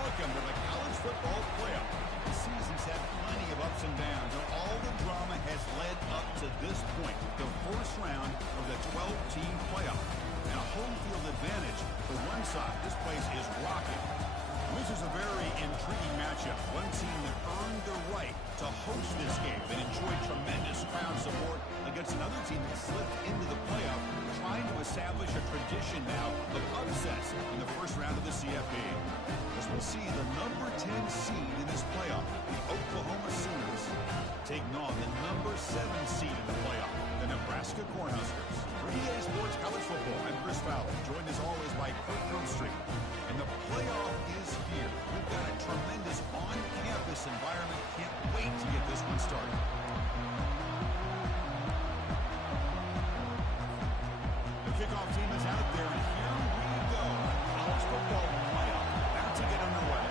Welcome to the college football playoff. The season's had plenty of ups and downs, and all the drama has led up to this point, the first round of the 12-team playoff. And a home field advantage for one side. This place is rocking. This is a very intriguing matchup. One team that earned the right to host this game and enjoyed tremendous crowd support against another team that slipped into the playoff, trying to establish a tradition now of upsets in the first round of the CFP. As we'll see, the number 10 seed in this playoff, the Oklahoma Sooners, taking on the number 7 seed in the playoff, the Nebraska Cornhuskers. For EA Sports College Football, I'm Chris Fowler, joined as always by Kurt Grove. And the playoff is here. We've got a tremendous on-campus environment. Can't wait to get this one started. The kickoff team is out there, and here we go. College football playoff about to get underway.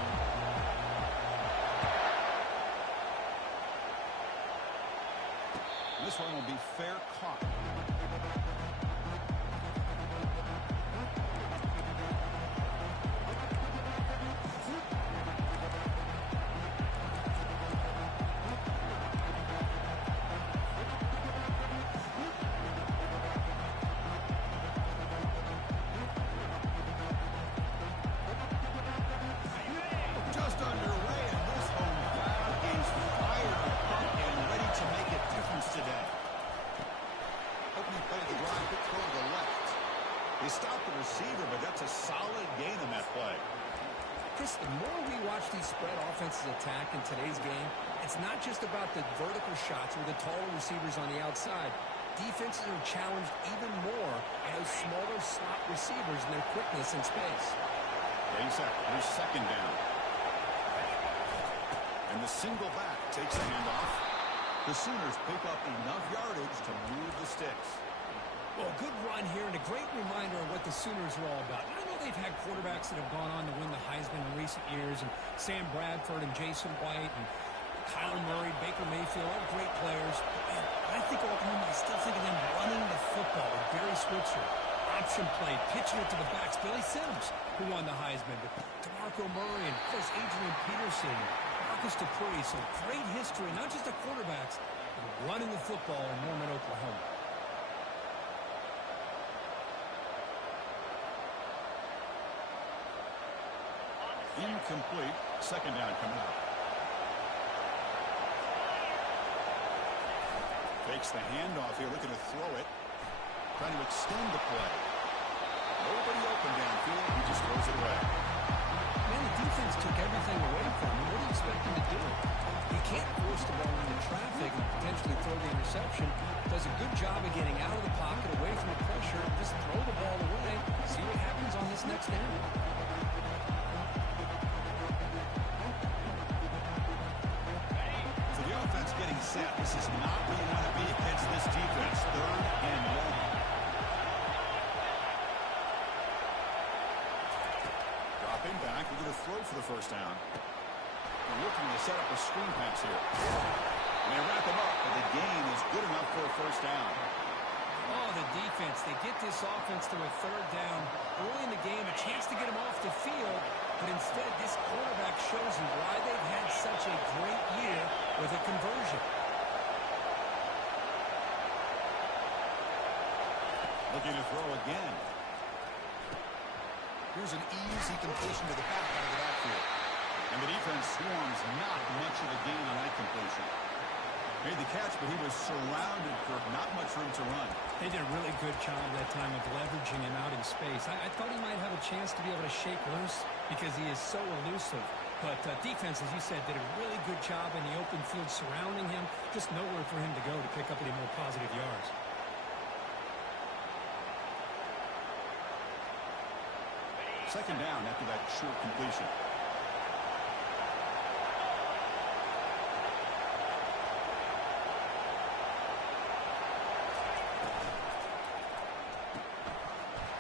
This one will be fair caught. Attack in today's game, it's not just about the vertical shots with the taller receivers on the outside. Defenses are challenged even more by those smaller slot receivers and their quickness in space. Getting set. Here's second down. And the single back takes the handoff. The Sooners pick up enough yardage to move the sticks. Well, good run here and a great reminder of what the Sooners are all about. I know they've had quarterbacks that have gone on to win the Heisman in recent years, and Sam Bradford and Jason White and Kyler Murray, Baker Mayfield, all great players. But man, I think ultimately I still think of them running the football with Barry Switzer. Option play, pitching it to the backs. Billy Sims, who won the Heisman. But DeMarco Murray and, of course, Adrian Peterson, Marcus Dupree. So great history, not just the quarterbacks, but running the football in Norman, Oklahoma. Incomplete. Second down coming up. Fakes the handoff here, looking to throw it. Trying to extend the play. Nobody open downfield. He just throws it away. Man, the defense took everything away from him. What do you expect him to do? You can't force the ball into traffic and potentially throw the interception. Does a good job of getting out of the pocket, away from the pressure. Just throw the ball away. See what happens on this next down. Getting set. This is not where you want to be against this defense. Third and long. Dropping back. We're going to throw for the first down. We're looking to set up a screen pass here. And they wrap him up, but the gain is good enough for a first down. Oh, the defense. They get this offense to a third down early in the game. A chance to get him off the field. But instead, this quarterback shows you why they've had such a great year with a conversion. Looking to throw again. Here's an easy completion to the back out of the backfield. And the defense swarms not much of a gain on that completion. Made the catch, but he was surrounded for not much room to run. They did a really good job that time of leveraging him out in space. I thought he might have a chance to be able to shake loose because he is so elusive. But defense, as you said, did a really good job in the open field surrounding him. Just nowhere for him to go to pick up any more positive yards. Second down after that short completion.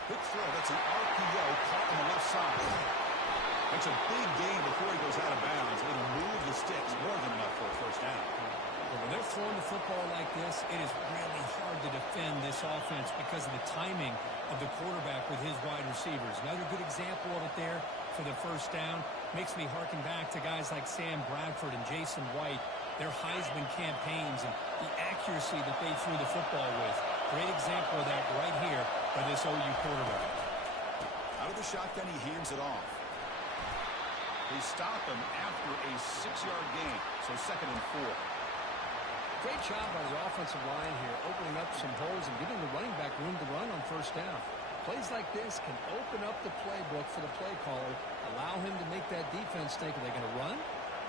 Quick throw. That's an RPO caught on the left side. It's a big gain before he goes out of bounds. It'll move the sticks more than enough for a first down. When they're throwing the football like this, it is really hard to defend this offense because of the timing of the quarterback with his wide receivers. Another good example of it there. for the first down. Makes me harken back to guys like Sam Bradford and Jason White, their Heisman campaigns and the accuracy that they threw the football with. Great example of that right here by this OU quarterback. Out of the shotgun, he hands it off. They stop him after a 6-yard gain, so 2nd and 4. Great job by the offensive line here, opening up some holes and giving the running back room to run on first down. Plays like this can open up the playbook for the play caller, allow him to make that defense think, are they going to run?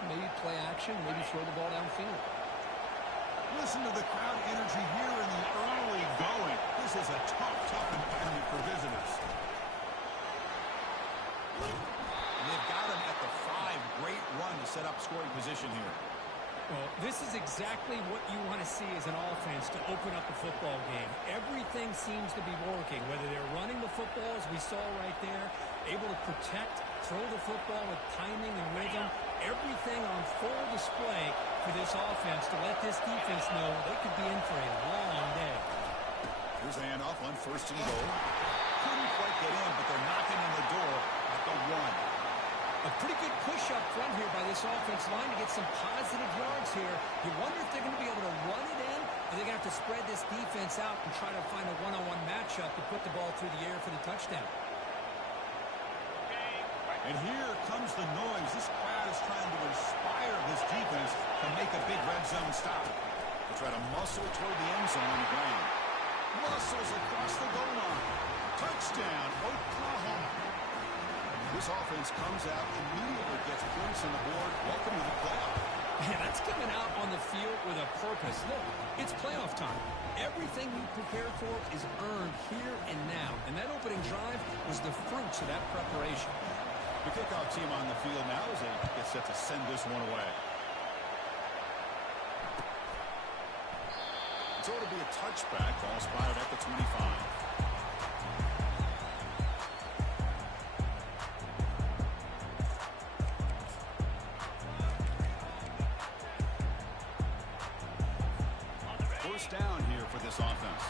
Maybe play action, maybe throw the ball downfield. Listen to the crowd energy here in the early going. This is a tough environment for visitors. And they've got him at the 5. Great run to set up scoring position here. Well, this is exactly what you want to see as an offense to open up the football game. Everything seems to be working, whether they're running the football, as we saw right there, able to protect, throw the football with timing and rhythm. Everything on full display for this offense to let this defense know they could be in for a long day. Here's a handoff on 1st and goal. Couldn't quite get in, but they're knocking on the door at the 1. A pretty good push up front here by this offense line to get some positive yards here. You wonder if they're going to be able to run it in, or they're going to have to spread this defense out and try to find a one-on-one matchup to put the ball through the air for the touchdown. And here comes the noise. This crowd is trying to inspire this defense to make a big red zone stop. They try to muscle toward the end zone on the ground. Muscles across the goal line. Touchdown, Oklahoma. This offense comes out immediately, gets points on the board. Welcome to the playoff. Yeah, that's coming out on the field with a purpose. Look, it's playoff time. Everything you prepared for is earned here and now. And that opening drive was the fruits of that preparation. The kickoff team on the field now as they get set to send this one away. So it'll be a touchback. Ball spotted at the 25. Down here for this offense.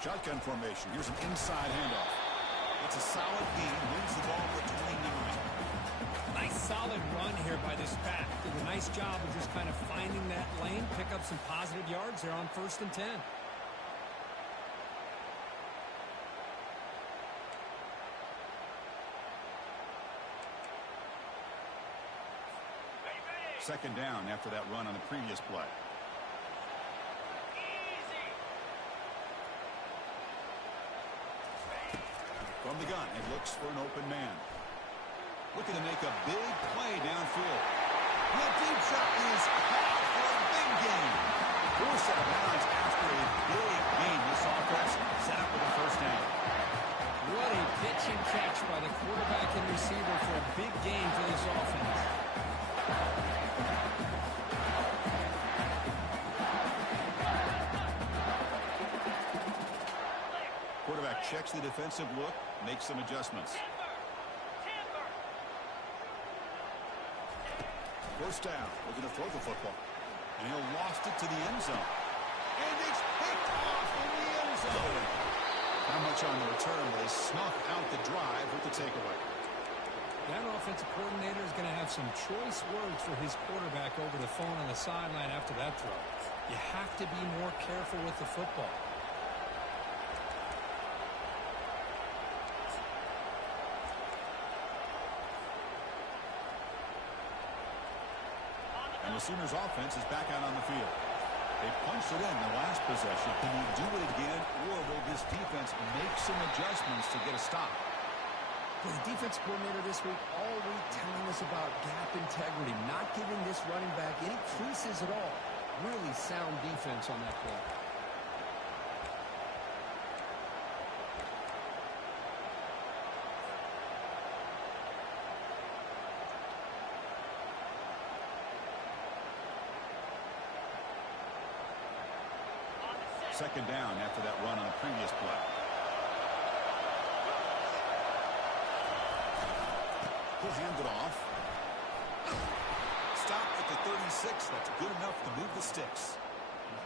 Shotgun formation. Here's an inside handoff. It's a solid gain. Wins the ball for 29. Nice solid run here by this back. Did a nice job of just kind of finding that lane, pick up some positive yards there on 1st and 10. Second down after that run on the previous play. From the gun, it looks for an open man. Looking to make a big play downfield. The deep shot is caught for a big gain. Forced out of bounds after a big gain. This offense set up with a first down. What a pitch and catch by the quarterback and receiver for a big gain for this offense. Quarterback checks the defensive look, makes some adjustments. First down, looking to throw the football. And he'll lost it to the end zone. And it's picked off in the end zone. Not much on the return, but they snuff out the drive with the takeaway. That offensive coordinator is going to have some choice words for his quarterback over the phone on the sideline after that throw. You have to be more careful with the football. And the Sooners offense is back out on the field. They punched it in the last possession. Can you do it again, or will this defense make some adjustments to get a stop? The defense coordinator this week all week telling us about gap integrity, not giving this running back any creases at all. Really sound defense on that play. Second down after that run on the previous play. He'll hand it off. Stop at the 36. That's good enough to move the sticks.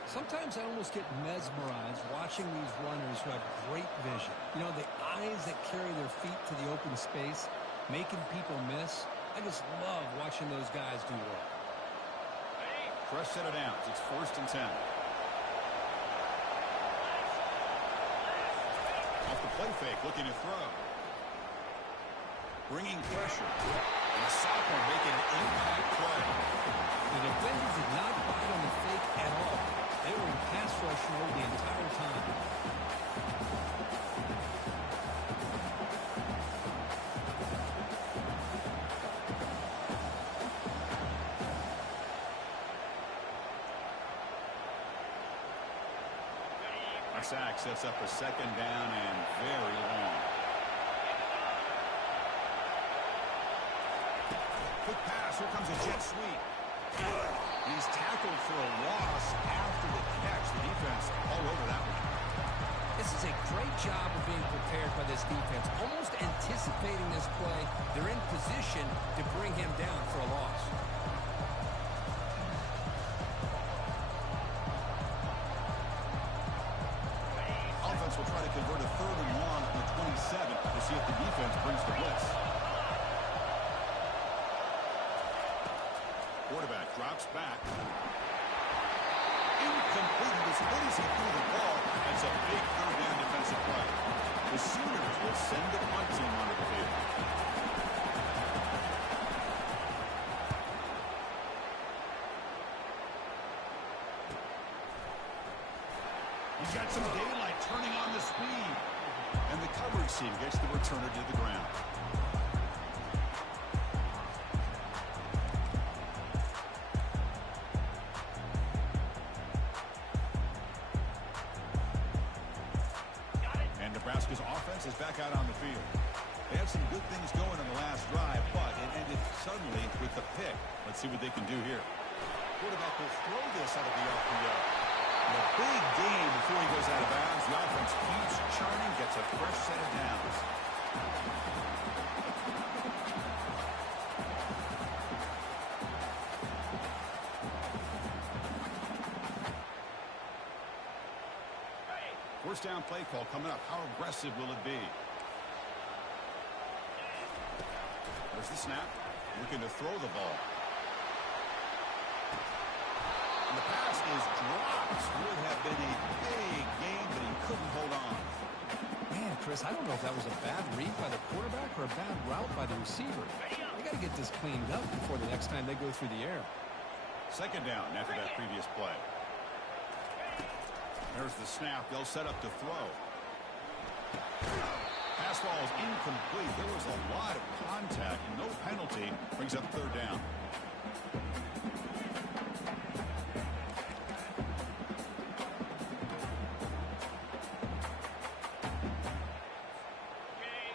Sometimes I almost get mesmerized watching these runners who have great vision. You know, the eyes that carry their feet to the open space, making people miss. I just love watching those guys do work. Fresh set of downs. It's 1st and 10. Off the play fake, looking to throw. Bringing pressure. And a sophomore making an impact play. The defenders did not bite on the fake at all. They were in pass rush mode the entire time. A sack sets up a 2nd down and very long. Quick pass. Here comes a jet sweep. He's tackled for a loss after the catch. The defense all over that one. This is a great job of being prepared by this defense. Almost anticipating this play. They're in position to bring him down for a loss. Offense will try to convert a 3rd and long on the 27 to see if the defense brings the blitz. Quarterback drops back. Incomplete. He was hit as he threw the ball. That's a big 3rd down defensive play. The Sooners will send the punt team onto the field. He's got some daylight turning on the speed. And the coverage team gets the returner to the ground. And Nebraska's offense is back out on the field. They had some good things going on the last drive, but it ended suddenly with the pick. Let's see what they can do here. Quarterback will throw this out of the RPO. A big gain before he goes out of bounds. The offense keeps churning, gets a fresh set of downs. First down play call coming up. How aggressive will it be? There's the snap. Looking to throw the ball. And the pass is dropped. Would have been a big game, but he couldn't hold on. Man, Chris, I don't know if that was a bad read by the quarterback or a bad route by the receiver. They got to get this cleaned up before the next time they go through the air. 2nd down after that previous play. There's the snap. They'll set up to throw. Pass ball is incomplete. There was a lot of contact. No penalty. Brings up 3rd down.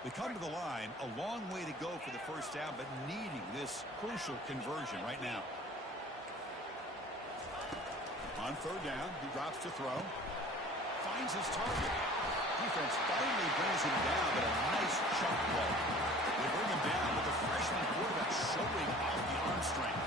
They come to the line. A long way to go for the first down, but needing this crucial conversion right now. On 3rd down, he drops to throw. Finds his target. Defense finally brings him down, but a nice chunk play. They bring him down with the freshman quarterback showing off the arm strength.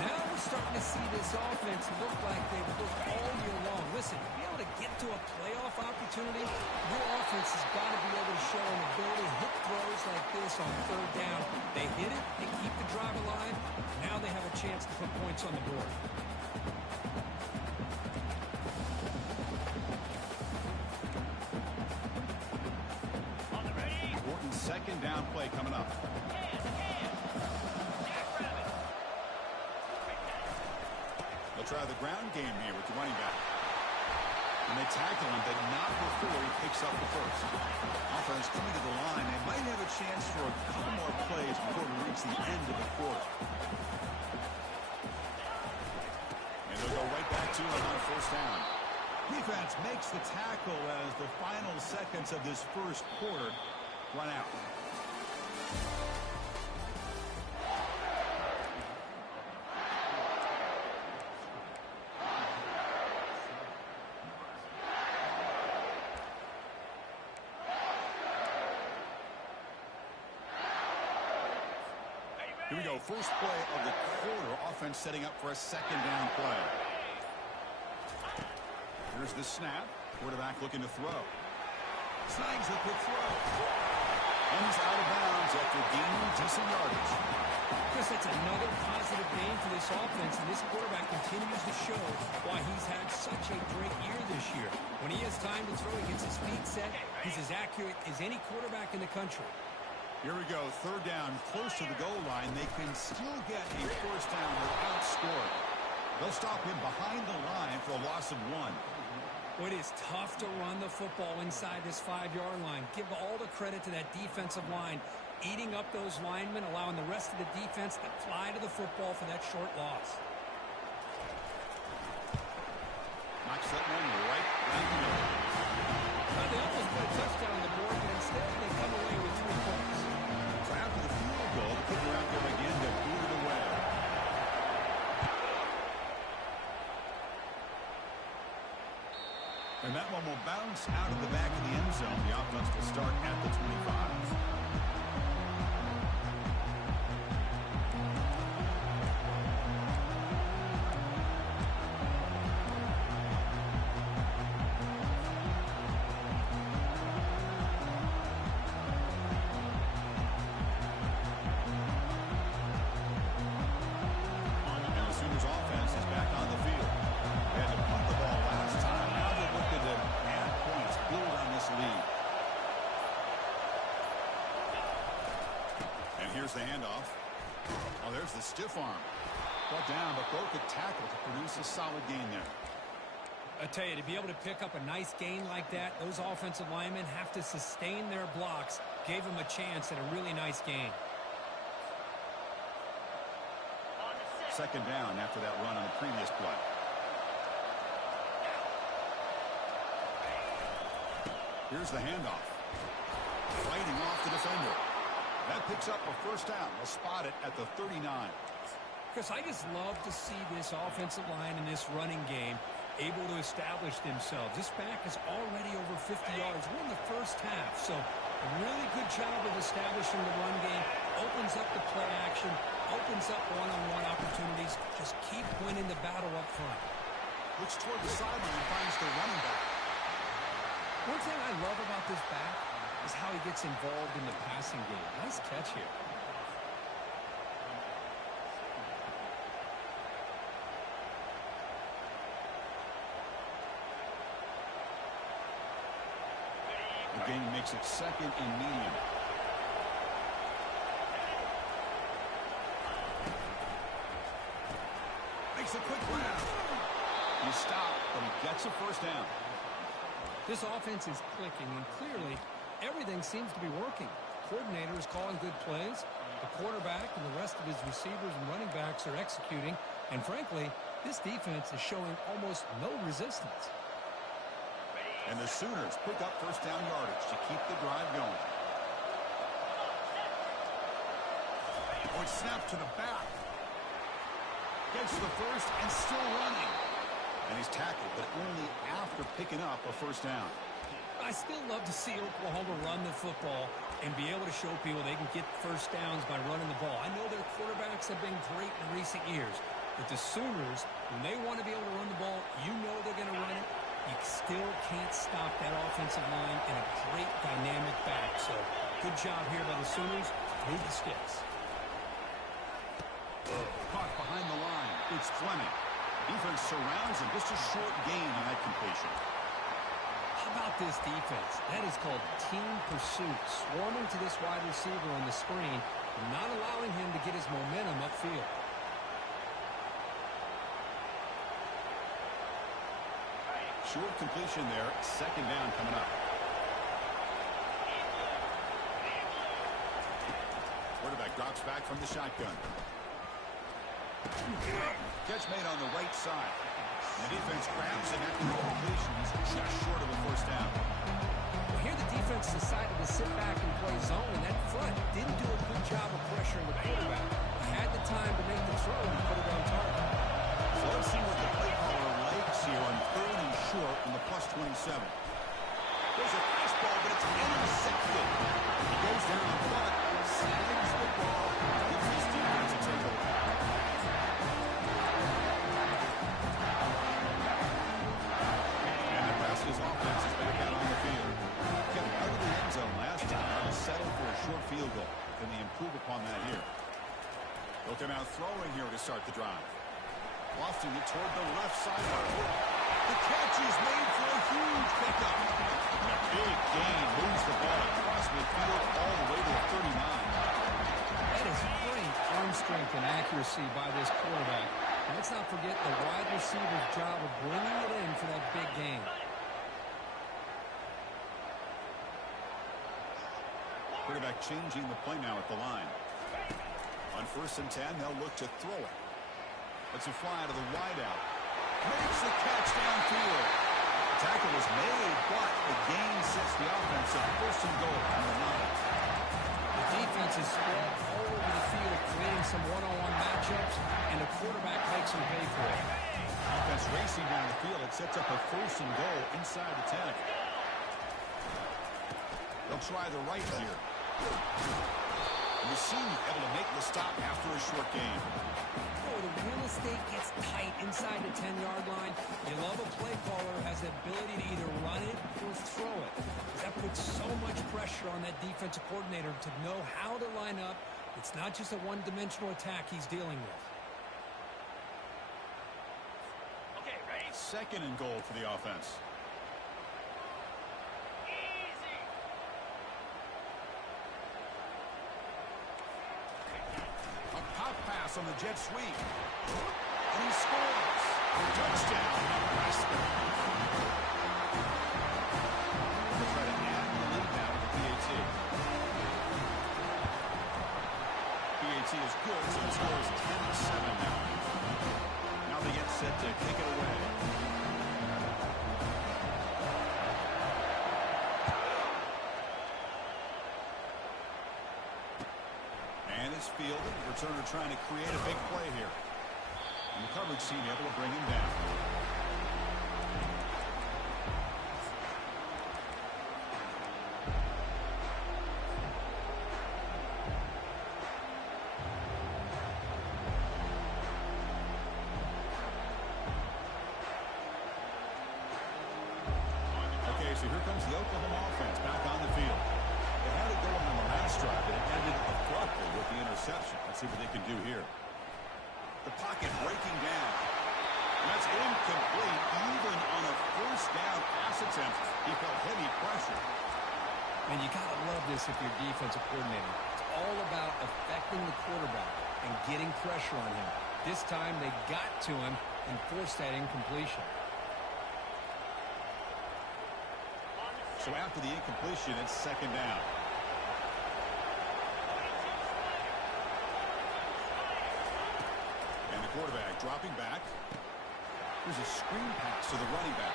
Now we're starting to see this offense look like they've looked all year long. Listen, to be able to get to a playoff opportunity, your offense has got to be able to show an ability to hit throws like this on 3rd down. They hit it, they keep the drive alive. Now they have a chance to put points on the board. Important 2nd down play coming up. They'll try the ground game here with the running back. And they tackle him, but not before he picks up the first. Offense coming to the line. They might have a chance for a couple more plays before we reach the end of the quarter. And they'll go right back to him on 1st down. Defense makes the tackle as the final seconds of this first quarter run out. Here we go. First play of the quarter. Offense setting up for a 2nd down play. Here's the snap. Quarterback looking to throw. Snags the quick throw. And he's out of bounds after gaining decent yardage. Chris, that's another positive game for this offense, and this quarterback continues to show why he's had such a great year this year. When he has time to throw, he gets his feet set. He's as accurate as any quarterback in the country. Here we go. Third down, close to the goal line. They can still get a first down without scoring. They'll stop him behind the line for a loss of 1. It is tough to run the football inside this 5-yard line. Give all the credit to that defensive line, eating up those linemen, allowing the rest of the defense to fly to the football for that short loss. Knocks that one right down the middle. Well, they almost put a touchdown on the board, but instead they come away with 3 points. So after the field goal, the kicker out there again to boot it away. And that one will bounce out of the back of the end zone. The offense will start at the 25. Here's the handoff. Oh, there's the stiff arm. Brought down, but broke the tackle to produce a solid gain there. I tell you, to be able to pick up a nice gain like that, those offensive linemen have to sustain their blocks. Gave them a chance at a really nice gain. Second down after that run on the previous play. Here's the handoff. Fighting off the defender. That picks up a first down. They'll spot it at the 39. Chris, I just love to see this offensive line in this running game able to establish themselves. This back is already over 50 yards. We're in the first half, so a really good job of establishing the run game. Opens up the play action, opens up one-on-one opportunities. Just keep winning the battle up front. Looks toward the sideline and finds the running back. One thing I love about this back is how he gets involved in the passing game. Nice catch here. The game makes it second and medium. Makes a quick grab. He stopped, but he gets a first down. This offense is clicking, and clearly everything seems to be working. The coordinator is calling good plays. The quarterback and the rest of his receivers and running backs are executing. And frankly, this defense is showing almost no resistance. And the Sooners pick up first down yardage to keep the drive going. Oh, it's snapped to the back. Gets the first and still running. And he's tackled, but only after picking up a first down. I still love to see Oklahoma run the football and be able to show people they can get first downs by running the ball. I know their quarterbacks have been great in recent years, but the Sooners, when they want to be able to run the ball, you know they're going to run it. You still can't stop that offensive line and a great dynamic back. So good job here by the Sooners through the sticks. Caught behind the line. It's Fleming. Defense surrounds him. Just a short gain on that completion. How about this defense? That is called team pursuit. Swarming to this wide receiver on the screen and not allowing him to get his momentum upfield. Short completion there. Second down coming up. Quarterback drops back from the shotgun. Catch made on the right side. The defense grabs him after the completion. He's just short of a first down. Well, here the defense decided to sit back and play zone, and that front didn't do a good job of pressuring the quarterback. He had the time to make the throw and put it on target. So let's see what the play caller likes here on third and short in the plus 27. There's a fastball, but it's intercepted. He goes down the front, snags the ball, gives his defense a takeover. start the drive. Lofting it toward the left sideline. The catch is made for a huge pickup. And a big gain moves the ball across midfield all the way to the 39. That is great arm strength and accuracy by this quarterback. And let's not forget the wide receiver's job of bringing it in for that big gain. Quarterback changing the play now at the line. On 1st and 10, they'll look to throw it. Let's a fly to the wideout. Makes the catch downfield. The tackle was made, but the gain sets the offense at 1st and goal on the 9. The defense is spread all over the field, creating some one-on-one matchups, and the quarterback makes them pay for it. Offense racing down the field. It sets up a 1st and goal inside the 10. They'll try the right here. Machine able to make the stop after a short game. Oh, the real estate gets tight inside the 10-yard line. You love a play caller who has the ability to either run it or throw it. That puts so much pressure on that defensive coordinator to know how to line up. It's not just a one-dimensional attack he's dealing with. Okay, ready? 2nd and goal for the offense. On the jet sweep. And he scores. Touchdown, Nebraska. They'll try to add the lead now to the PAT. PAT is good, so the score is 10-7 now. Now they get set to kick it away. And it's fielded. Returner trying to create a big play here. And the coverage team able to bring him down. Okay, so here comes the Oklahoma offense back on the field. They had it going on the last drive, but it ended abruptly with the interception. Let's see what they can do here. The pocket breaking down. And that's incomplete. Even on a 1st down pass attempt, he felt heavy pressure. And you got to love this if you're defensive coordinator. It's all about affecting the quarterback and getting pressure on him. This time they got to him and forced that incompletion. So after the incompletion, it's 2nd down. And the quarterback dropping back. There's a screen pass to the running back.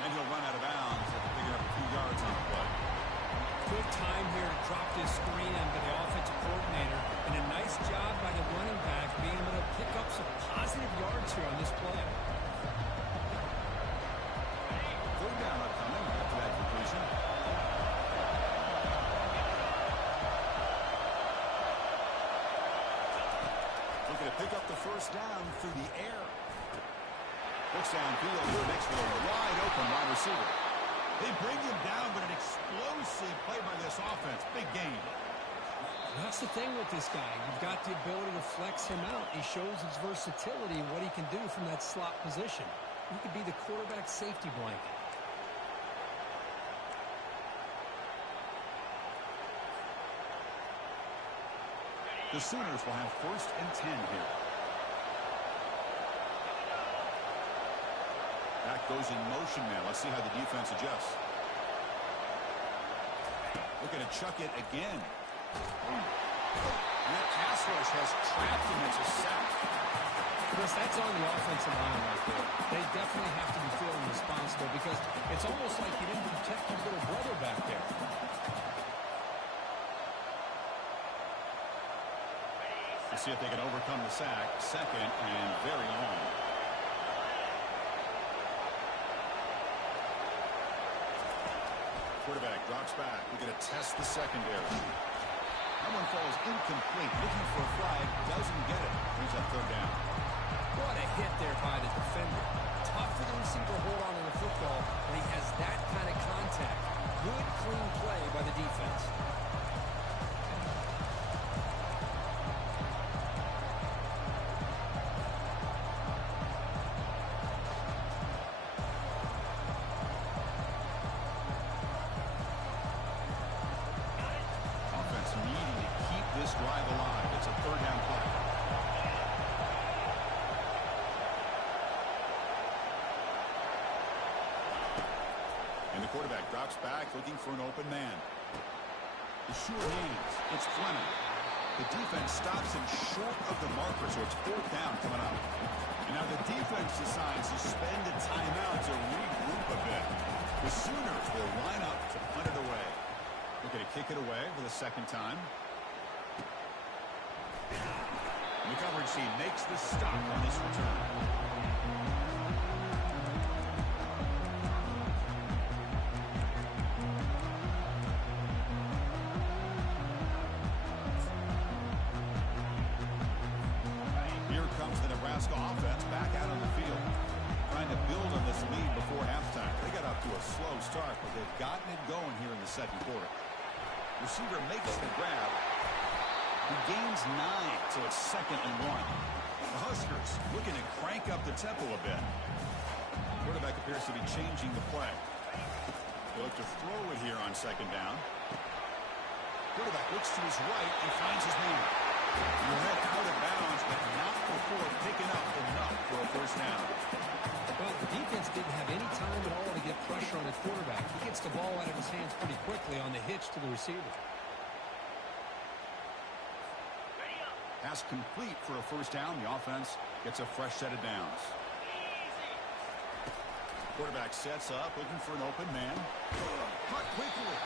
And he'll run out of bounds after picking up a few yards on the play. Good time here to drop this screen into the offensive coordinator. And a nice job by the running back being able to pick up some positive yards here on this play. 3rd down upcoming after that completion. Looking to pick up the 1st down through the air. Looks downfield, next to a wide open wide receiver. They bring him down, but an explosive play by this offense. Big gain. That's the thing with this guy. You've got the ability to flex him out. He shows his versatility and what he can do from that slot position. He could be the quarterback safety blanket. The Sooners will have 1st and 10 here. That goes in motion now. Let's see how the defense adjusts. Looking to chuck it again. And that pass rush has trapped him into sack. Chris, that's on the offensive line right there. They definitely have to be feeling responsible because it's almost like you didn't protect your little brother back there. Let's see if they can overcome the sack. 2nd and very long. Quarterback drops back. We're going to test the secondary. That one falls incomplete. Looking for a flag. Doesn't get it. Brings up 3rd down. What a hit there by the defender. Tough for the receiver to hold on to the football when he has that kind of contact. Good, clean play by the defense. And the quarterback drops back looking for an open man. The sure hands. It's Fleming. The defense stops him short of the marker, so it's 4th down coming up. And now the defense decides to spend a timeout to regroup a bit. The Sooners will line up to punt it away. Looking to kick it away for the 2nd time. And the coverage team makes the stop on this return. Nebraska offense back out on the field, trying to build on this lead before halftime. They got off to a slow start, but they've gotten it going here in the 2nd quarter. Receiver makes the grab. He gains 9, so it's 2nd and 1. The Huskers looking to crank up the tempo a bit. Quarterback appears to be changing the play. They look to throw it here on 2nd down. Quarterback looks to his right and finds his man. He went out of bounds, but not before picking up enough for a 1st down. Well, the defense didn't have any time at all to get pressure on the quarterback. He gets the ball out of his hands pretty quickly on the hitch to the receiver. Pass complete for a 1st down. The offense gets a fresh set of downs. Quarterback sets up, looking for an open man. Caught quickly.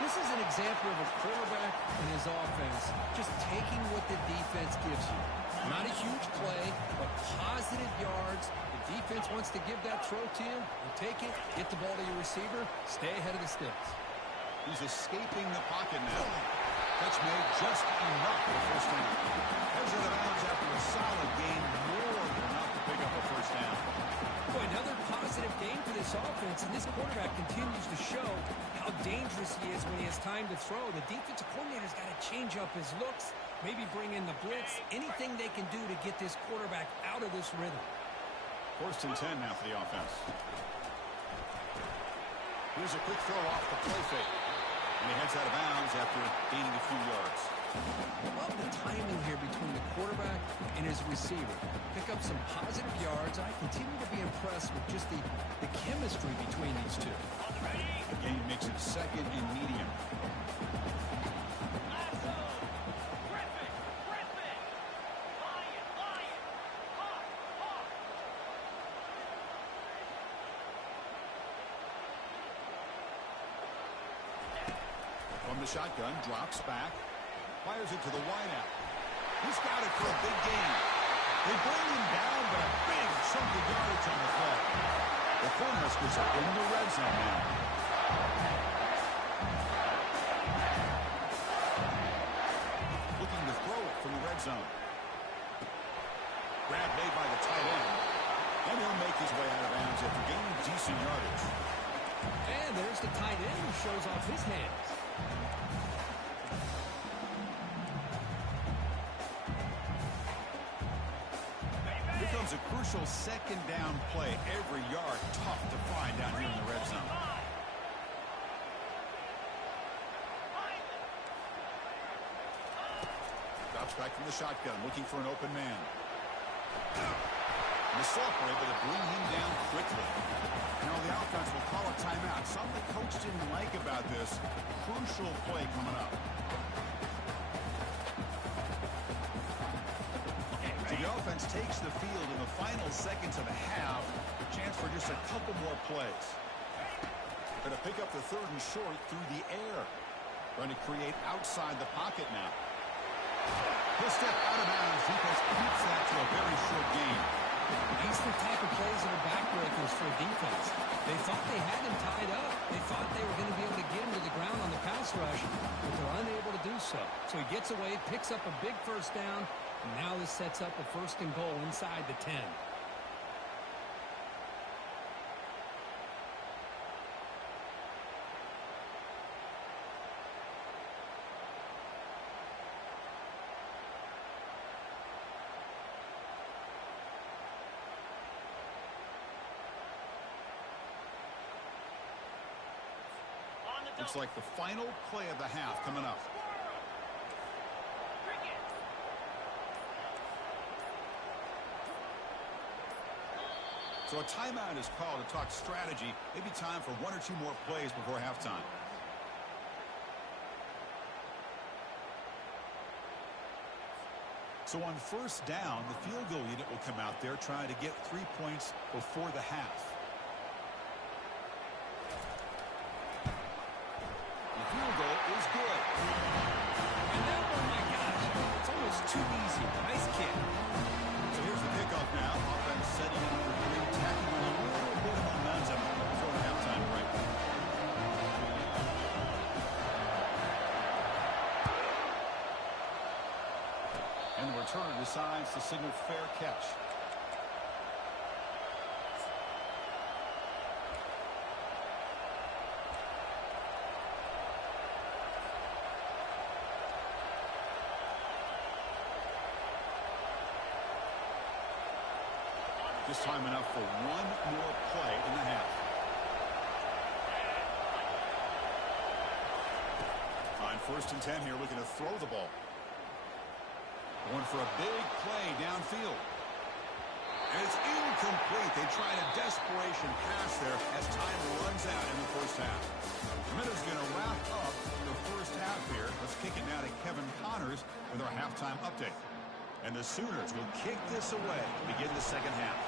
This is an example of a quarterback and his offense just taking what the defense gives you. Not a huge play, but positive yards. The defense wants to give that throw to you. You take it, get the ball to your receiver, stay ahead of the sticks. He's escaping the pocket now. Catch made just enough for the 1st down. Heads out of bounds after a solid game, more than enough to pick up a 1st down. Boy, another positive game for this offense, and this quarterback continues to show how dangerous he is when he has time to throw. The defensive coordinator's got to change up his looks, maybe bring in the blitz, anything they can do to get this quarterback out of this rhythm. 1st and 10 now for the offense. Here's a quick throw off the play fake. And he heads out of bounds after gaining a few yards. I love the timing here between the quarterback and his receiver. Pick up some positive yards. I continue to be impressed with just the chemistry between these two. The game makes it 2nd and medium. From the shotgun, drops back, fires it to the wideout. He's got it for a big gain. They bring him down, but a big chunk of yardage on the play. The Cornhuskers are in the red zone now. Looking to throw it from the red zone. Grab made by the tight end. And he'll make his way out of bounds after gaining decent yardage. And there's the tight end who shows off his hands. Here comes a crucial 2nd down play. Every yard tough to find down here in the red zone. Drops back from the shotgun, looking for an open man. And the sophomore able to bring him down quickly. Now the offense will call a timeout. Something the coach didn't like about this. Crucial play coming up. So the offense takes the field in the final seconds of the half. Chance for just a couple more plays. Going to pick up the 3rd and short through the air. Trying to create outside the pocket now. He'll step out of bounds. Defense keeps that to a very short gain. These are the type of plays that are backbreakers for a defense. They thought they had him tied up. They thought they were going to be able to get him to the ground on the pass rush, but they're unable to do so. So he gets away, picks up a big 1st down, and now this sets up a 1st and goal inside the 10. Looks like the final play of the half coming up. So a timeout is called to talk strategy. Maybe time for 1 or 2 more plays before halftime. So on first down, the field goal unit will come out there trying to get 3 points before the half. The field goal is good. And that one, my gosh, it's almost too easy. Nice kick. So here's the kickoff now. Offense settling in for 3, tacking on a little bit of momentum before the halftime break. And the returner decides to signal fair catch. Just time enough for 1 more play in the half. On 1st and 10 here, looking to throw the ball. Going for a big play downfield. And it's incomplete. They tried a desperation pass there as time runs out in the first half. The Minnows going to wrap up the first half here. Let's kick it now to Kevin Connors with our halftime update. And the Sooners will kick this away to begin the second half.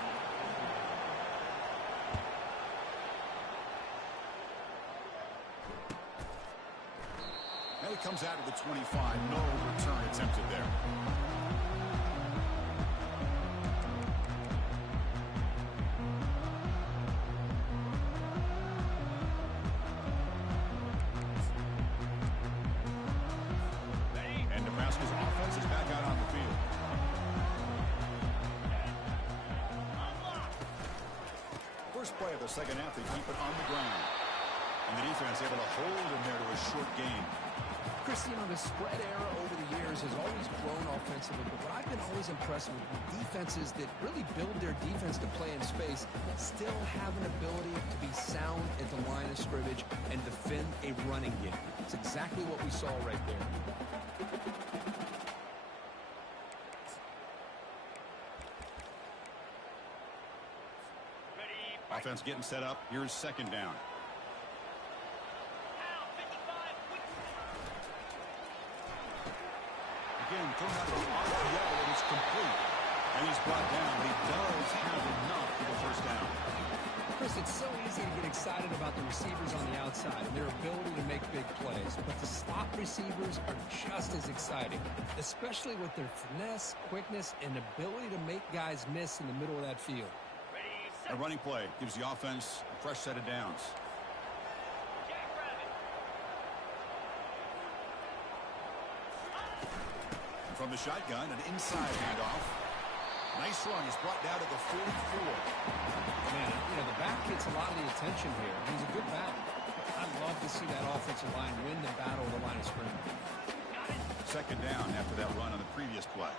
And it comes out of the 25. No return attempted there. And Nebraska's offense is back out on the field. First play of the second half, they keep it on the ground. And the defense able to hold him there to a short gain. Chris, you know, the spread era over the years has always grown offensively, but what I've been always impressed with defenses that really build their defense to play in space still have an ability to be sound at the line of scrimmage and defend a running game. It's exactly what we saw right there. Offense getting set up. Here's second down. Again, thrown out of the RPO, and it's complete. And he's brought down, but he does have enough for the first down. Chris, it's so easy to get excited about the receivers on the outside and their ability to make big plays. But the slot receivers are just as exciting, especially with their finesse, quickness, and ability to make guys miss in the middle of that field. A running play gives the offense a fresh set of downs. And from the shotgun, an inside handoff. Nice run. He's brought down to the 44. Man, you know, the back gets a lot of the attention here. He's a good back. I'd love to see that offensive line win the battle of the line of scrimmage. Second down after that run on the previous play.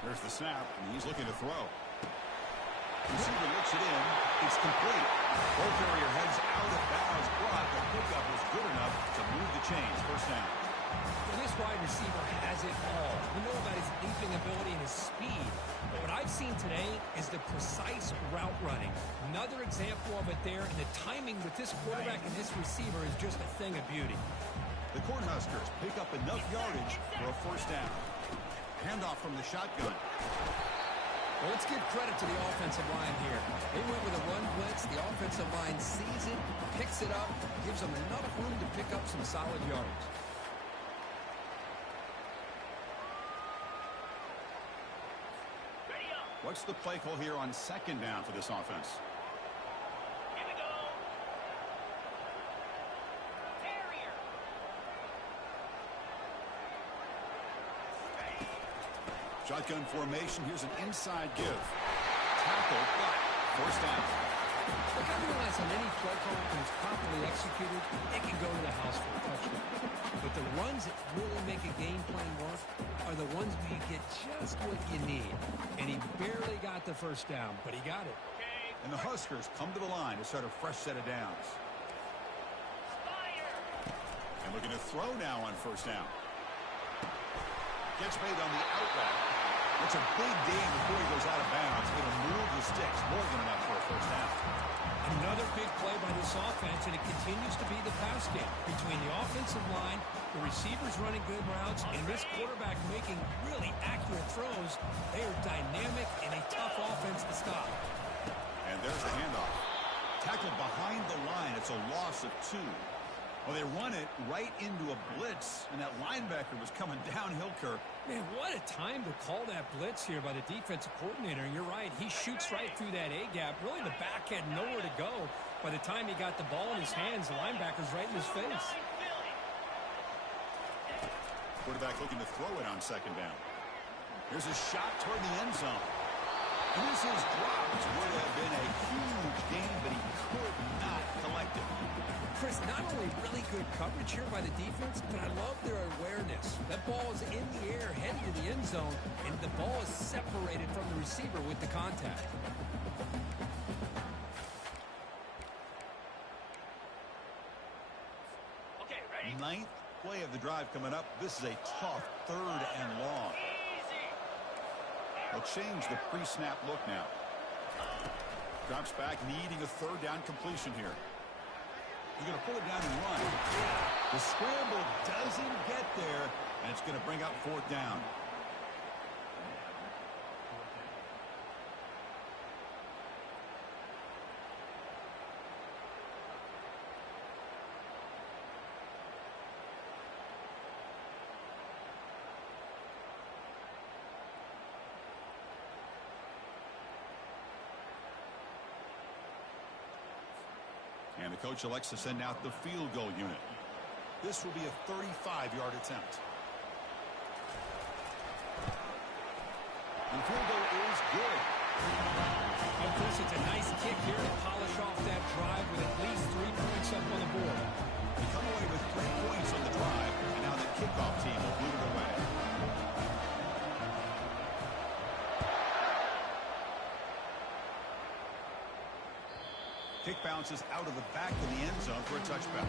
There's the snap, and he's looking to throw. Receiver looks it in. It's complete. Ball carrier heads out of bounds, but the pickup was good enough to move the chains. First down. Well, this wide receiver has it all. We know about his leaping ability and his speed. But what I've seen today is the precise route running. Another example of it there, and the timing with this quarterback and this receiver is just a thing of beauty. The Cornhuskers pick up enough yardage for a first down. Handoff from the shotgun. Well, let's give credit to the offensive line here. They went with a run blitz. The offensive line sees it, picks it up, gives them enough room to pick up some solid yards. What's the play call here on second down for this offense? Here we go. Terrier. Shotgun formation. Here's an inside give. Tackle, but first down. Look, I realize on any play call, when it's properly executed, it can go to the house for a touchdown. But the runs that really make a game plan work are the ones where you get just what you need. And he barely got the first down, but he got it. And the Huskers come to the line to start a fresh set of downs. And looking to throw now on first down. Gets made on the out route. It's a big gain before he goes out of bounds. It'll move the sticks more than enough for a first down. Another big play by this offense, and it continues to be the pass game between the offensive line, the receivers running good routes, and this quarterback making really accurate throws. They are dynamic and a tough offense to stop. And there's the handoff. Tackled behind the line. It's a loss of 2. Well, they run it right into a blitz, and that linebacker was coming downhill, Kirk. Man, what a time to call that blitz here by the defensive coordinator. And you're right, he shoots right through that A-gap. Really, the back had nowhere to go. By the time he got the ball in his hands, the linebacker's right in his face. Quarterback looking to throw it on second down. Here's a shot toward the end zone. And this is dropped. Would have been a huge gain, but he could not collect it. Chris, not only really good coverage here by the defense, but I love their awareness. That ball is in the air, headed to the end zone, and the ball is separated from the receiver with the contact. Okay, ready? 9th play of the drive coming up. This is a tough 3rd and long. Easy. They'll change the pre-snap look now. Drops back, needing a 3rd down completion here. He's going to pull it down and run. The scramble doesn't get there, and it's going to bring up 4th down. And the coach elects to send out the field goal unit. This will be a 35-yard attempt. And field goal is good. And Chris, it's a nice kick here to polish off that drive with at least 3 points up on the board. They come away with 3 points on the drive, and now the kickoff team will boot it away. Kick bounces out of the back of the end zone for a touchback.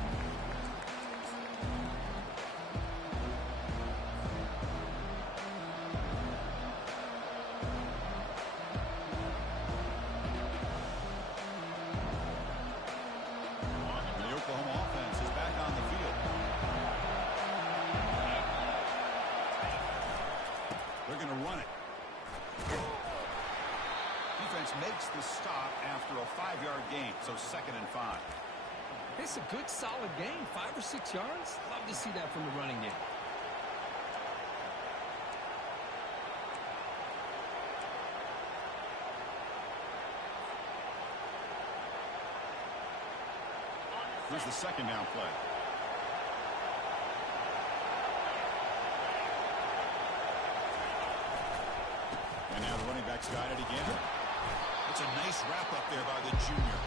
And the Oklahoma offense is back on the field. They're going to run it. Defense makes the stop after a 5-yard gain, so 2nd and 5. It's a good, solid gain, 5 or 6 yards. Love to see that from the running game. Here's the 2nd down play. And now the running back's got it again. It's a nice wrap-up there by the junior.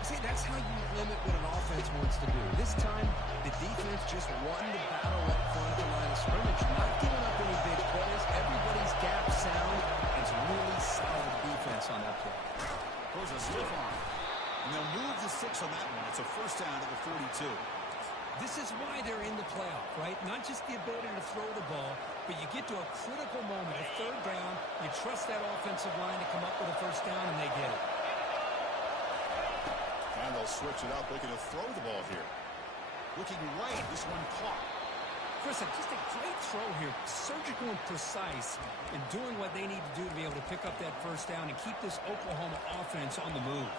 See, that's how you limit what an offense wants to do. This time, the defense just won the battle up front of the line of scrimmage, not giving up any big plays. Everybody's gap sound. It's really solid defense on that play. Throws a stiff arm. And they'll move the 6 on that one. It's a first down to the 42. This is why they're in the playoff, right? Not just the ability to throw the ball, but you get to a critical moment, a 3rd down, you trust that offensive line to come up with a first down, and they get it. And they'll switch it up, looking to throw the ball here. Looking right, this one caught. Chris, just a great throw here, surgical and precise, and doing what they need to do to be able to pick up that first down and keep this Oklahoma offense on the move.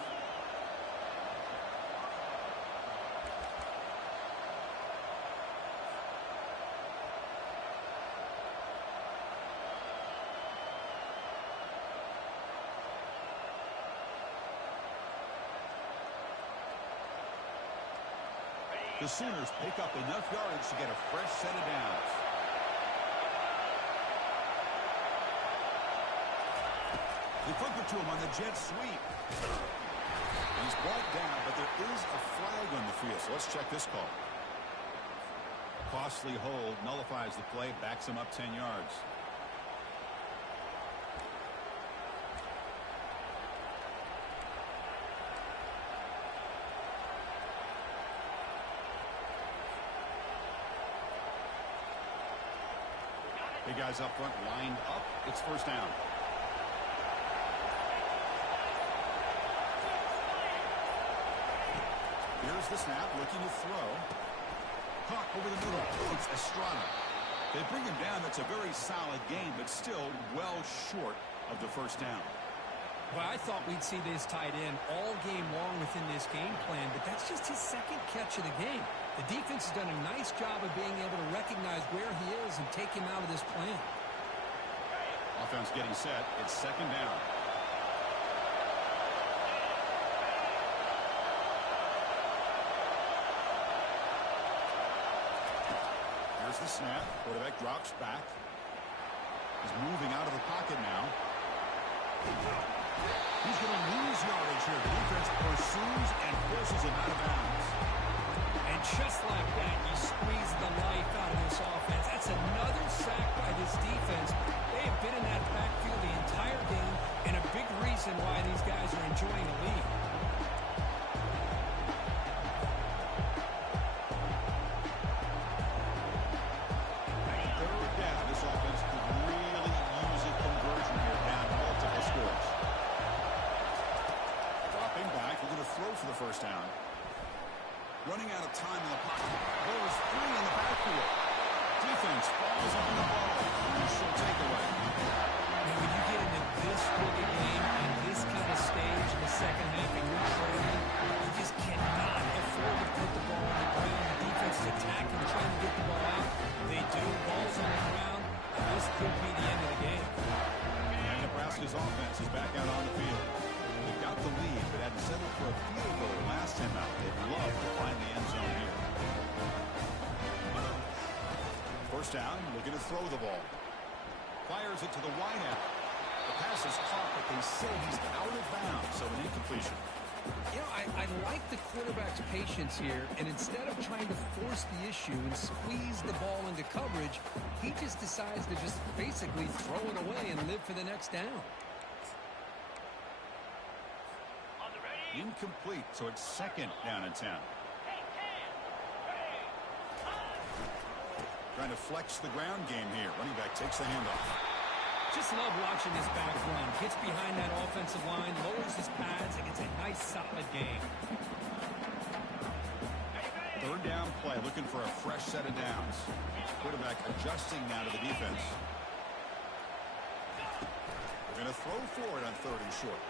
The Sooners pick up enough yards to get a fresh set of downs. They flip it to him on the jet sweep. And he's brought down, but there is a flag on the field, so let's check this call. Costly hold, nullifies the play, backs him up 10 yards. Big guys up front lined up. It's first down. Here's the snap, looking to throw. Caught over the middle. It's Estrada. They bring him down. That's a very solid game, but still well short of the first down. Well, I thought we'd see this tight end all game long within this game plan, but that's just his second catch of the game. The defense has done a nice job of being able to recognize where he is and take him out of this plan. Offense getting set. It's second down. Here's the snap. Quarterback drops back. He's moving out of the pocket now. He's going to lose yardage here. The defense pursues and forces him out of bounds. And just like that, you squeeze the life out of this offense. That's another sack by this defense. They have been in that backfield the entire game, and a big reason why these guys are enjoying the lead. Third down. This offense could really use a conversion here down multiple scores. Dropping back, we're going to throw for the first down. Running out of time in the pocket. Ball is free in the backfield. Defense falls on the ball. Crucial takeaway. Now, when you get into this big a game and this kind of stage in the second half and you're trailing, you just cannot afford to put the ball on the ground. The defense is attacking, trying to get the ball out. They do. Ball's on the ground. This could be the end of the game. And Nebraska's offense is back out on the field. They've got the lead, but had to settle for a field goal last time out. They'd love to find the end zone here. First down, looking to throw the ball. Fires it to the wide out. The pass is caught, but they say he's out of bounds, so an incompletion. You know, I like the quarterback's patience here, and instead of trying to force the issue and squeeze the ball into coverage, he just decides to just basically throw it away and live for the next down. Incomplete, so it's second down and 10. Trying to flex the ground game here. Running back takes the handoff. Just love watching this back run. Gets behind that offensive line, lowers his pads, and gets a nice, solid game. Third down play, looking for a fresh set of downs. Quarterback adjusting now to the defense. They're going to throw for it on third and short.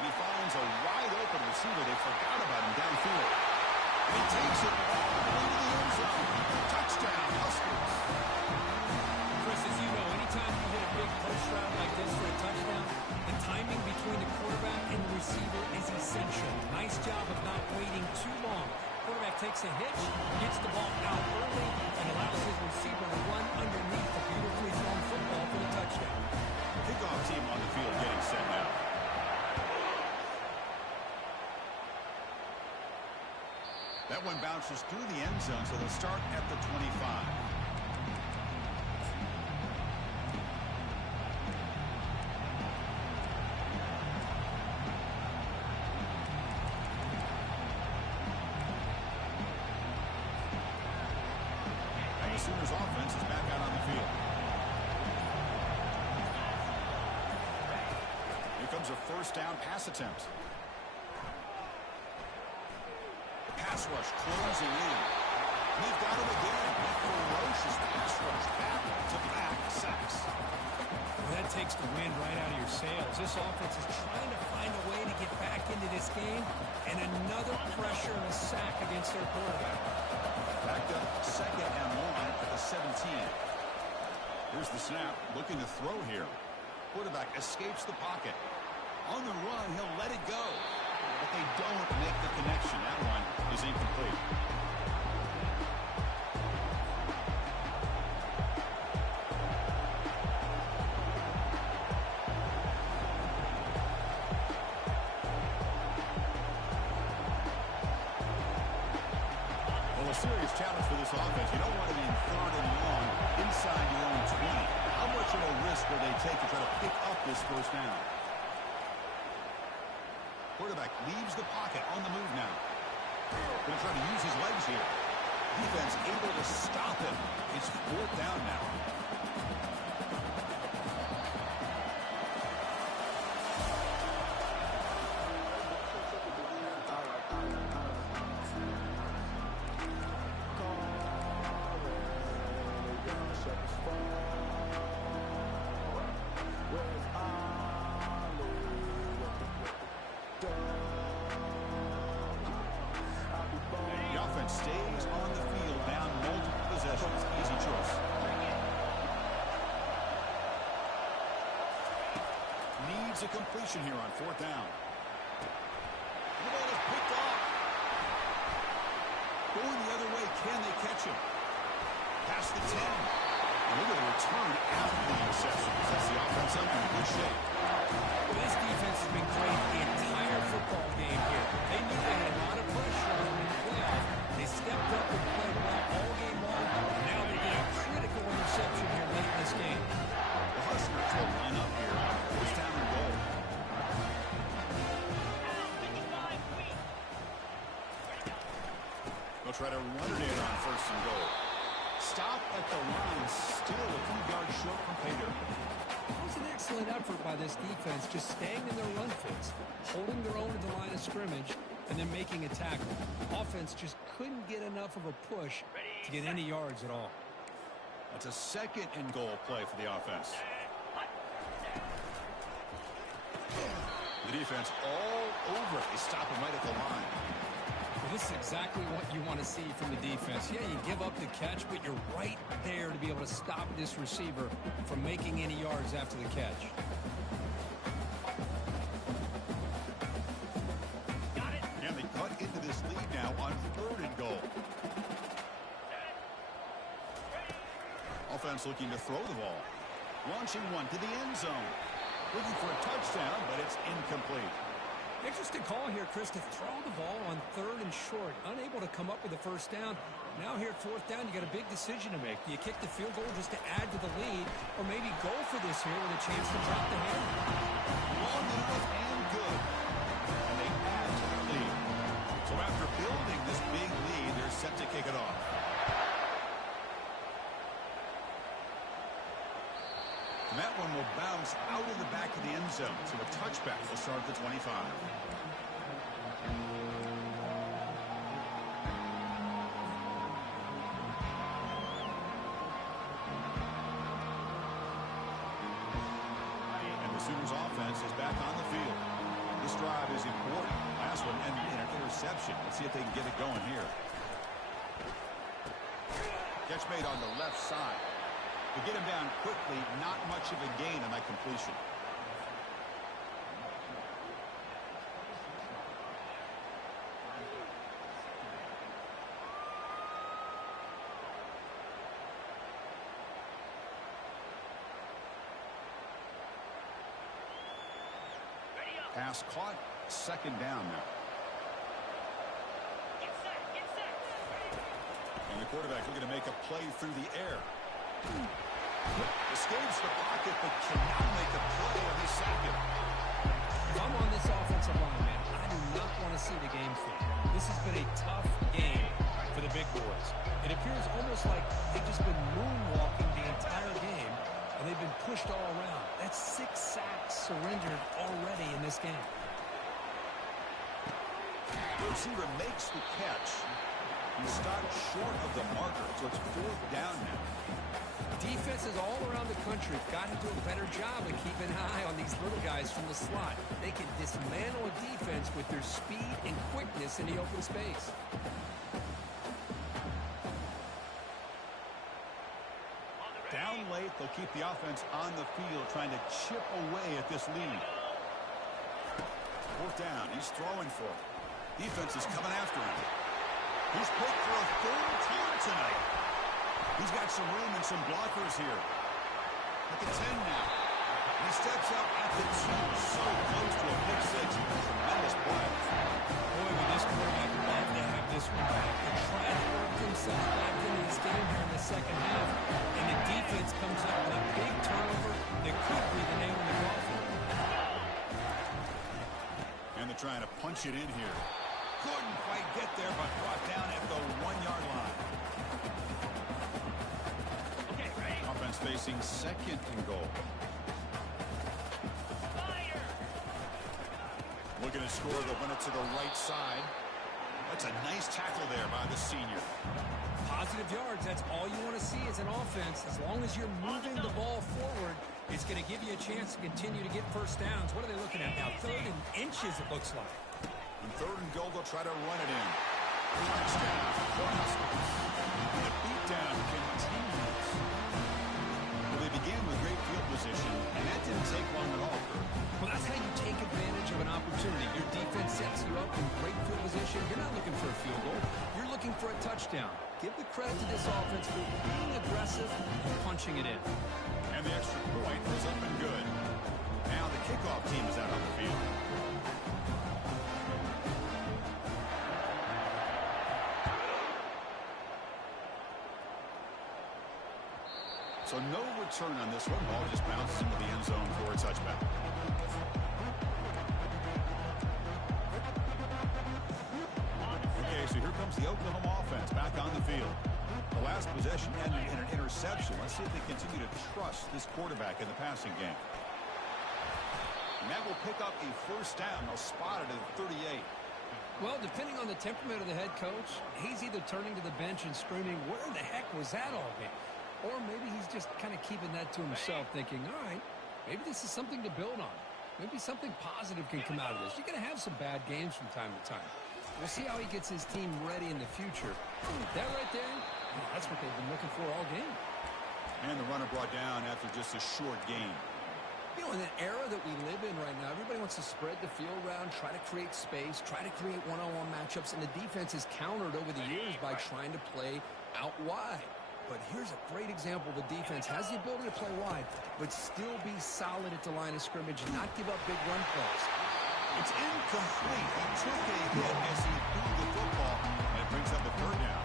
And he finds a wide-open receiver. They forgot about him downfield. And he takes it all the way to the end zone. Touchdown, Huskers. Chris, as you know, anytime you hit a big post route like this for a touchdown, the timing between the quarterback and the receiver is essential. Nice job of not waiting too long. Quarterback takes a hitch, gets the ball out early, and allows his receiver to run underneath the beautifully thrown football for the touchdown. Kickoff team on the field getting set now. That one bounces through the end zone, so they'll start at the 25. And the Sooners offense is back out on the field. Here comes a first down pass attempt. Pass rush closing in. They've got him again. Ferocious pass rush. Back-to-back sacks. Well, that takes the wind right out of your sails. This offense is trying to find a way to get back into this game, and another pressure and a sack against their quarterback. Backed up second and 1 at the 17. Here's the snap. Looking to throw here. Quarterback escapes the pocket. On the run, he'll let it go. But they don't make the connection. That one is incomplete. Well, a serious challenge for this offense. You don't want to be in third and long inside your own 20. How much of a risk will they take to try to pick up this first down? Quarterback leaves the pocket on the move now. Going to try to use his legs here. Defense able to stop him. It's fourth down now. The offense stays on the field, down multiple possessions. Easy choice. Needs a completion here on 4th down. The ball is picked off. Going the other way, can they catch him? Past the 10. And look at the return after the interception. Sets the offense up in good shape. Well, this defense has been great the entire football game here. They knew they had a lot of pressure on them in the playoff. They stepped up and played well all game long. Now they get a critical interception here late in this game. The Huskers will line up here on 4th down and goal. They'll try to run it in on 1st and goal. Stop at the line, still a few yards short from pay dirt. It was an excellent effort by this defense, just staying in their run fits, holding their own at the line of scrimmage, and then making a tackle. Offense just couldn't get enough of a push to get any yards at all. That's a 2nd and goal play for the offense. The defense all over it. They stop him right at the line. Well, this is exactly what you want to see from the defense. Yeah, you give up the catch, but you're right there to be able to stop this receiver from making any yards after the catch. Got it. And they cut into this lead now on 3rd and goal. Offense looking to throw the ball. Launching one to the end zone. Looking for a touchdown, but it's incomplete. Interesting call here, Chris, to throw the ball on 3rd and short. Unable to come up with a 1st down. Now here at 4th down, you got a big decision to make. Do you kick the field goal just to add to the lead, or maybe go for this here with a chance to drop the handle? Long enough and good. And they add to the lead. So after building this big lead, they're set to kick it off. And that one will bounce out of the back of the end zone. So a touchback will start at the 25. And the Sooners offense is back on the field. This drive is important. Last one ended in an interception. Let's see if they can get it going here. Catch made on the left side. To get him down quickly, not much of a gain on that completion. Pass caught, 2nd down now. And the quarterback looking to make a play through the air. Escapes the pocket, but cannot make a play on his second. If I'm on this offensive line, man, I do not want to see the game flip. This has been a tough game for the big boys. It appears almost like they've just been moonwalking the entire game, and they've been pushed all around. That's 6 sacks surrendered already in this game. The receiver makes the catch. He stopped short of the marker, so it's 4th down now. Defenses all around the country have got to do a better job of keeping an eye on these little guys from the slot. They can dismantle a defense with their speed and quickness in the open space. Down late, they'll keep the offense on the field, trying to chip away at this lead. 4th down, he's throwing for it. Defense is coming after him. He's picked for a 3rd time tonight. He's got some room and some blockers here. At the 10 now. He steps up at the 2. So close to a pick 6. Tremendous play. Boy, would this quarterback love to have this one back. They try to work themselves back into this game here in the second half. And the defense comes up with a big turnover that could be the nail in the coffin. And they're trying to punch it in here. Couldn't quite get there, but brought down at the 1-yard line. Okay, ready? Offense facing 2nd and goal. Fire! Looking to score, they'll win it to the right side. That's a nice tackle there by the senior. Positive yards, that's all you want to see as an offense. As long as you're moving the ball forward, it's going to give you a chance to continue to get first downs. What are they looking at now? 3rd and inches, it looks like. On 3rd and goal, they'll try to run it in. Touchdown, Cornhuskers. And the beatdown continues. Well, they began with great field position, and that didn't take long at all, Kurt. Well, that's how you take advantage of an opportunity. Your defense sets you up in great field position. You're not looking for a field goal. You're looking for a touchdown. Give the credit to this offense for being aggressive and punching it in. And the extra point was up and good. Now the kickoff team is out on the field. So no return on this one. Ball just bounces into the end zone for a touchback. Okay, so here comes the Oklahoma offense back on the field. The last possession ended in an interception. Let's see if they continue to trust this quarterback in the passing game. And that will pick up a first down. They'll spot it at 38. Well, depending on the temperament of the head coach, he's either turning to the bench and screaming, where the heck was that all game? Or maybe he's just kind of keeping that to himself, thinking, all right, maybe this is something to build on. Maybe something positive can come out of this. You're going to have some bad games from time to time. We'll see how he gets his team ready in the future. That right there, yeah, that's what they've been looking for all game. And the runner brought down after just a short gain. You know, in the era that we live in right now, everybody wants to spread the field around, try to create space, try to create one-on-one matchups, and the defense is countered over the years by trying to play out wide. But here's a great example. The defense has the ability to play wide, but still be solid at the line of scrimmage and not give up big run plays. It's incomplete. He took a hit as he threw the football, and it brings up a 3rd down.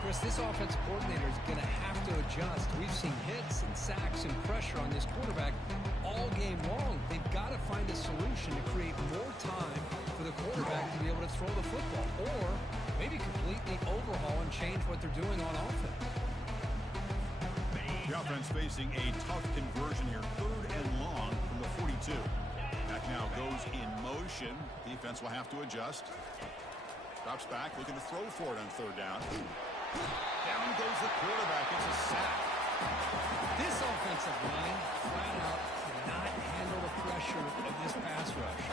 Chris, this offensive coordinator is going to have to adjust. We've seen hits and sacks and pressure on this quarterback all game long. They've got to find a solution to create more time for the quarterback to be able to throw the football, or maybe completely overhaul and change what they're doing on offense. The offense facing a tough conversion here. 3rd and long from the 42. Back now goes in motion. Defense will have to adjust. Drops back, looking to throw for it on 3rd down. Down goes the quarterback. It's a sack. This offensive line flat out cannot handle the pressure of this pass rush.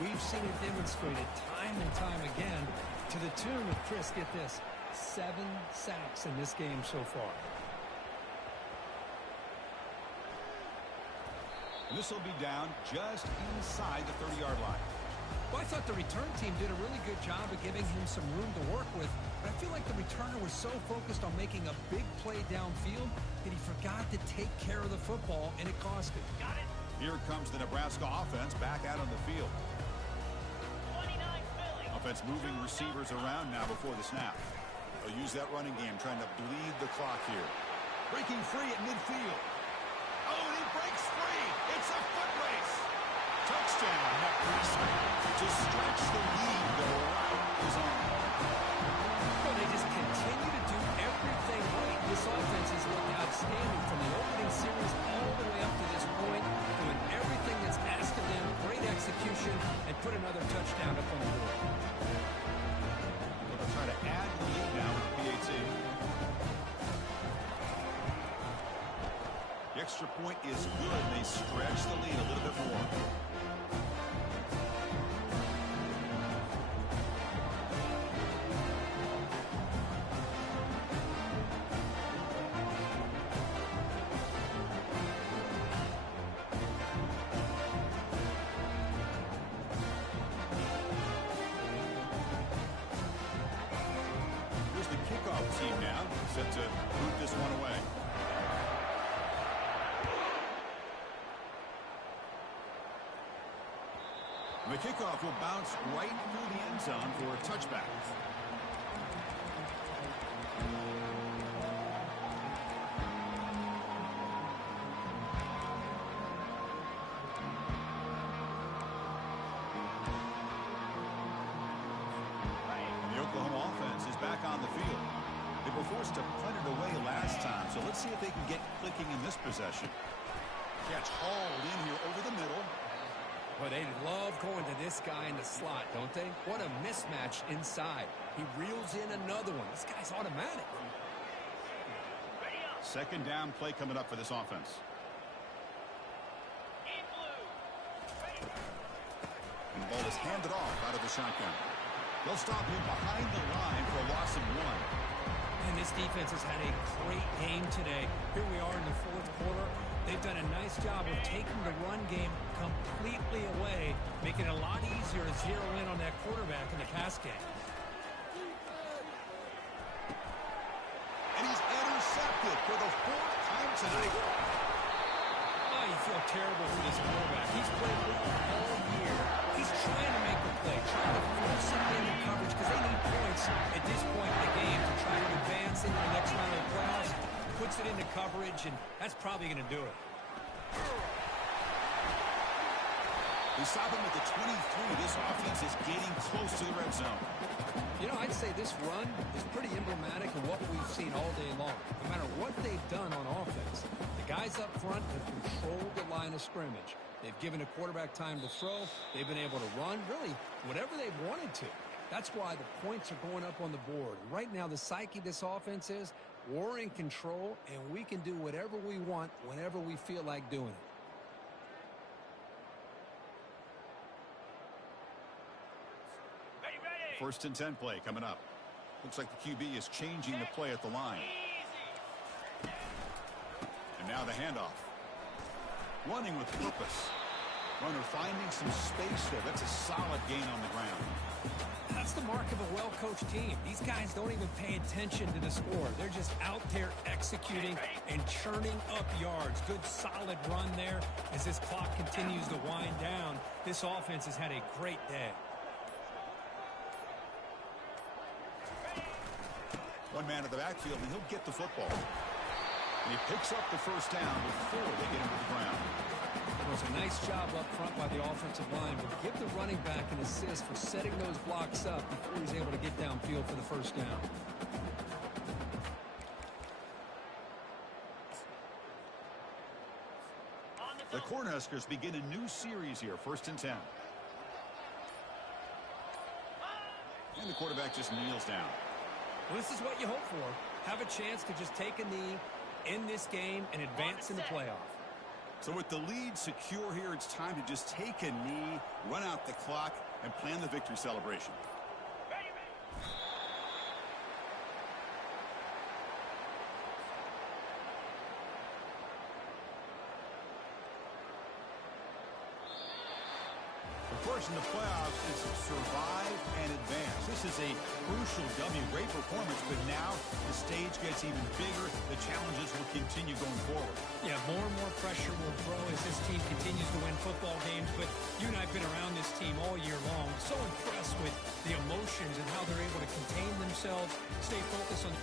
We've seen it demonstrated time and time again to the tune of, Chris, get this, 7 sacks in this game so far. This will be down just inside the 30-yard line. Well, I thought the return team did a really good job of giving him some room to work with, but I feel like the returner was so focused on making a big play downfield that he forgot to take care of the football, and it cost him. Got it. Here comes the Nebraska offense back out on the field. 29 Philly. Offense moving receivers around now before the snap. They'll use that running game, trying to bleed the clock here. Breaking free at midfield. Oh, and he breaks free. It's a foot race. Touchdown, Nebraska. To stretch the lead, the route is on. Well, they just continue to do everything right. This offense has looked outstanding from the opening series all the way up to this point, doing everything that's asked of them, great execution, and put another touchdown up on the board. They'll try to add the lead now with PAT. The extra point is good. They stretch the lead a little bit more. Here's the kickoff team now, set to boot this one away. The kickoff will bounce right through the end zone for a touchback. The Oklahoma offense is back on the field. They were forced to punt it away last time, so let's see if they can get clicking in this possession. Catch hauled in here over the middle. Well, they love going to this guy in the slot, don't they? What a mismatch inside. He reels in another one. This guy's automatic. Second down play coming up for this offense. And the ball is handed off out of the shotgun. They'll stop him behind the line for a loss of 1. And this defense has had a great game today. Here we are in the fourth quarter. They've done a nice job of taking the run game completely away, making it a lot easier to zero in on that quarterback in the pass game. And he's intercepted for the 4th time tonight. Oh, you feel terrible for this quarterback. He's played well all year. He's trying to make the play, trying to force it into coverage because they need points at this point in the game to try to advance into the next round of the playoffs. Puts it into coverage, and that's probably going to do it. They stop him at the 23. This offense is getting close to the red zone. You know, I'd say this run is pretty emblematic of what we've seen all day long. No matter what they've done on offense, the guys up front have controlled the line of scrimmage. They've given the quarterback time to throw. They've been able to run, really, whatever they've wanted to. That's why the points are going up on the board. Right now, the psyche of this offense is we're in control, and we can do whatever we want whenever we feel like doing it. First and 10 play coming up. Looks like the QB is changing the play at the line. And now the handoff. Running with purpose. Runner finding some space there. That's a solid gain on the ground. That's the mark of a well-coached team. These guys don't even pay attention to the score. They're just out there executing and churning up yards. Good, solid run there. As this clock continues to wind down, this offense has had a great day. One man in the backfield, and he'll get the football. And he picks up the first down before they get him to the ground. It was a nice job up front by the offensive line, but give the running back an assist for setting those blocks up before he's able to get downfield for the first down. The Cornhuskers begin a new series here, first and 10. And the quarterback just kneels down. Well, this is what you hope for. Have a chance to just take a knee in this game and advance in the playoff. So with the lead secure here, it's time to just take a knee, run out the clock, and plan the victory celebration. Of course, in the playoffs, it's survive and advance. This is a crucial W. Great performance, but now the stage gets even bigger. The challenges will continue going forward. Yeah, more and more pressure will grow as this team continues to win football games. But you and I have been around this team all year long. So impressed with the emotions and how they're able to contain themselves, stay focused on